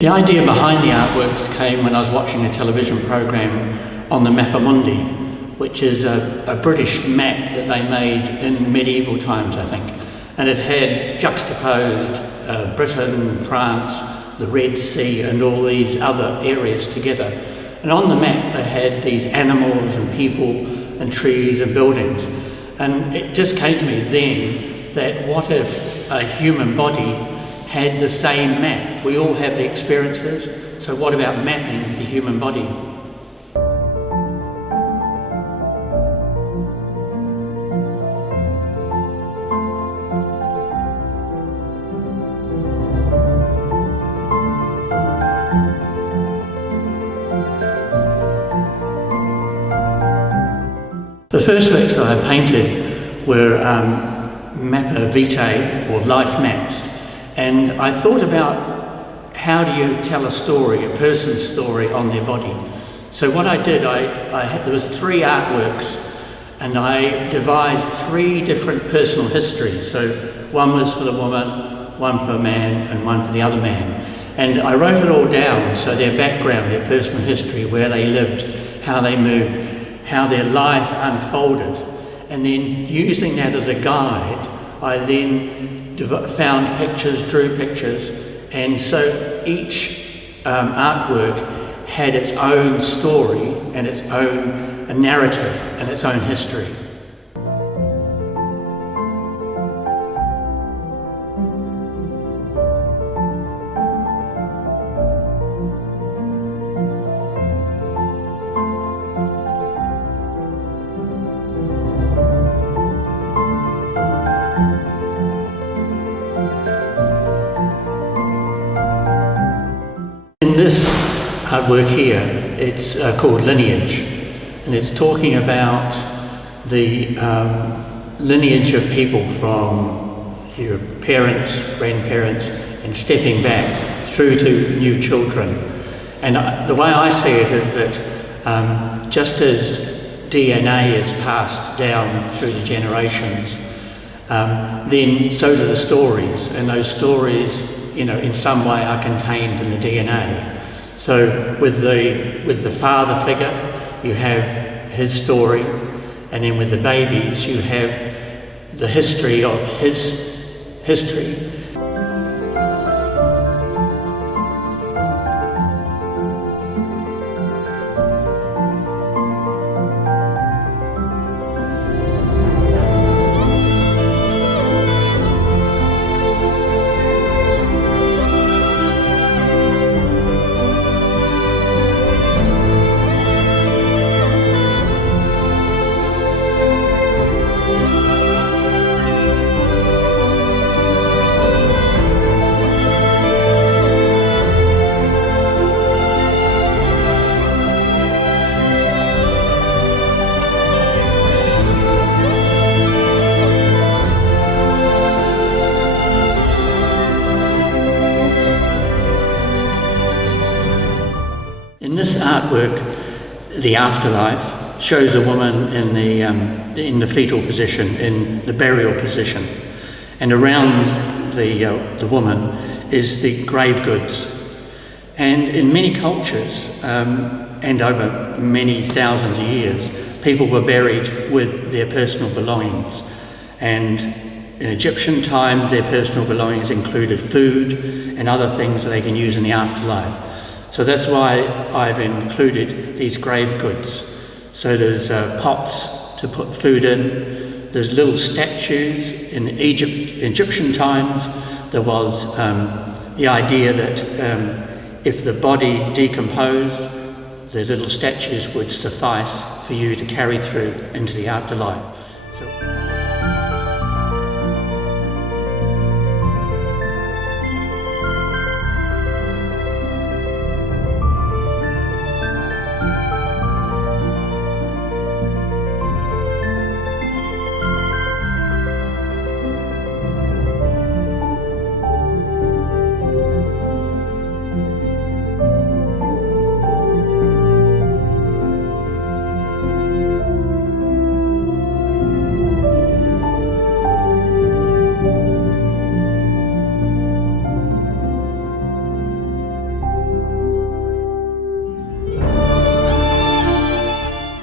The idea behind the artworks came when I was watching a television program on the Mappa Mundi, which is a British map that they made in medieval times, I think. And it had juxtaposed Britain, France, the Red Sea and all these other areas together. And on the map they had these animals and people and trees and buildings. And it just came to me then that what if a human body had the same map? We all have the experiences, so what about mapping the human body? The first works that I painted were mappa vitae, or life maps, and I thought about how do you tell a story, a person's story on their body. So what I did, there was 3 artworks, and I devised 3 different personal histories. So one was for the woman, one for the man, and one for the other man. And I wrote it all down, so their background, their personal history, where they lived, how they moved, how their life unfolded, and then using that as a guide, I then found pictures, drew pictures, and so each artwork had its own story and its own narrative and its own history. In this artwork here, it's called Lineage, and it's talking about the lineage of people from your parents, grandparents, and stepping back through to new children. And the way I see it is that just as DNA is passed down through the generations, then so do the stories, and those stories, you know, in some way are contained in the DNA. So with the father figure, you have his story, and then with the babies, you have the history of his history. In this artwork, the afterlife shows a woman in the fetal position, in the burial position, and around the woman is the grave goods. And in many cultures, and over many thousands of years, people were buried with their personal belongings. And in Egyptian times, their personal belongings included food and other things that they can use in the afterlife. So that's why I've included these grave goods. So there's pots to put food in, there's little statues. In Egyptian times, there was the idea that if the body decomposed, the little statues would suffice for you to carry through into the afterlife.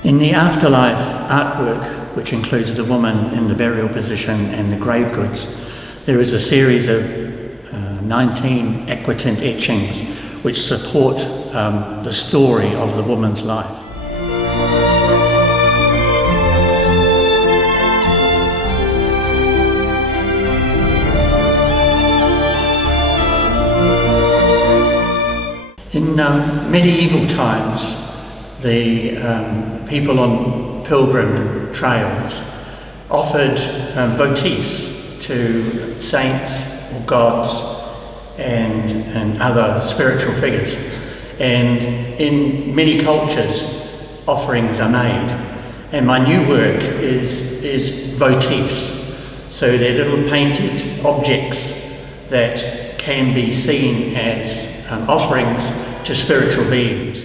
In the afterlife artwork, which includes the woman in the burial position and the grave goods, there is a series of 19 equitint etchings which support the story of the woman's life. In medieval times, the people on pilgrim trails offered votives to saints or gods and other spiritual figures. And in many cultures, offerings are made. And my new work is votives. So they're little painted objects that can be seen as offerings to spiritual beings.